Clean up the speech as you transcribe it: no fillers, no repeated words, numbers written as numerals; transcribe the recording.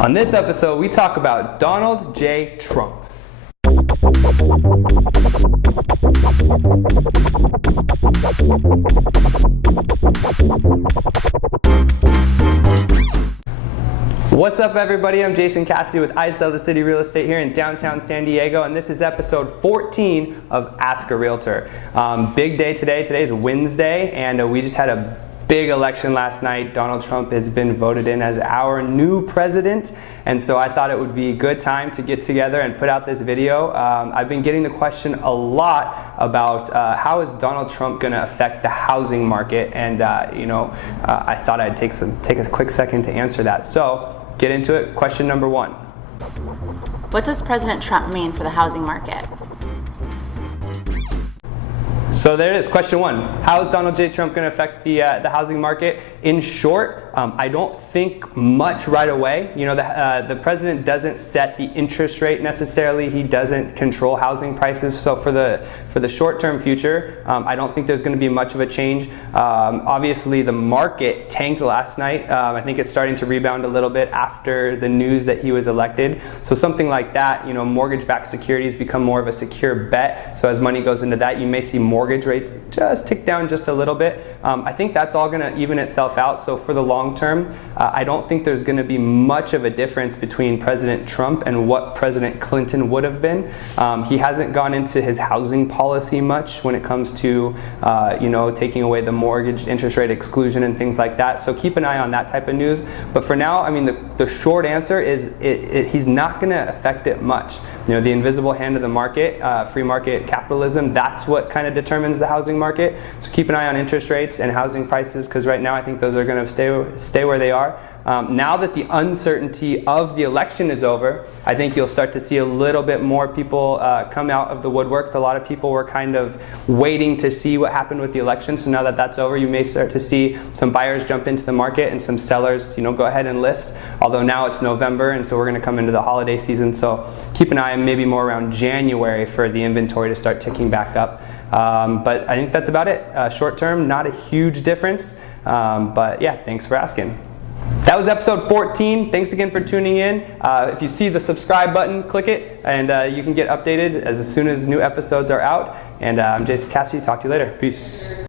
On this episode, we talk about Donald J. Trump. What's up, everybody? I'm Jason Cassity with Untitled City Real Estate here in downtown San Diego, and this is episode 14 of Ask a Realtor. Big day today. Today is Wednesday, and we just had a big election last night. Donald Trump has been voted in as our new president, and so I thought it would be a good time to get together and put out this video. I've been getting the question a lot about how is Donald Trump going to affect the housing market, and I thought I'd take a quick second to answer that. So get into it. Question number one. What does President Trump mean for the housing market? So there it is, question one. How is Donald J. Trump going to affect the housing market? In short, I don't think much right away. You know, the president doesn't set the interest rate necessarily. He doesn't control housing prices. So for the short-term future, I don't think there's going to be much of a change. Obviously, the market tanked last night. I think it's starting to rebound a little bit after the news that he was elected. So something like that, you know, mortgage-backed securities become more of a secure bet. So as money goes into that, you may see mortgage rates just tick down just a little bit. I think that's all going to even itself out. So for the long term, I don't think there's going to be much of a difference between President Trump and what President Clinton would have been. He hasn't gone into his housing policy much when it comes to taking away the mortgage interest rate exclusion and things like that. So keep an eye on that type of news. But for now, I mean, the short answer is he's not going to affect it much. You know, the invisible hand of the market, free market capitalism, that's what kind of determines the housing market. So keep an eye on interest rates and housing prices, because right now I think those are going to stay where they are. Now that the uncertainty of the election is over, I think you'll start to see a little bit more people come out of the woodworks. A lot of people were kind of waiting to see what happened with the election. So now that that's over, you may start to see some buyers jump into the market and some sellers, go ahead and list. Although now it's November, and so we're going to come into the holiday season. So keep an eye on maybe more around January for the inventory to start ticking back up. But I think that's about it. Short term, not a huge difference. But yeah, thanks for asking. That was episode 14. Thanks again for tuning in. If you see the subscribe button, click it, and you can get updated as soon as new episodes are out. And I'm Jason Cassity. Talk to you later. Peace.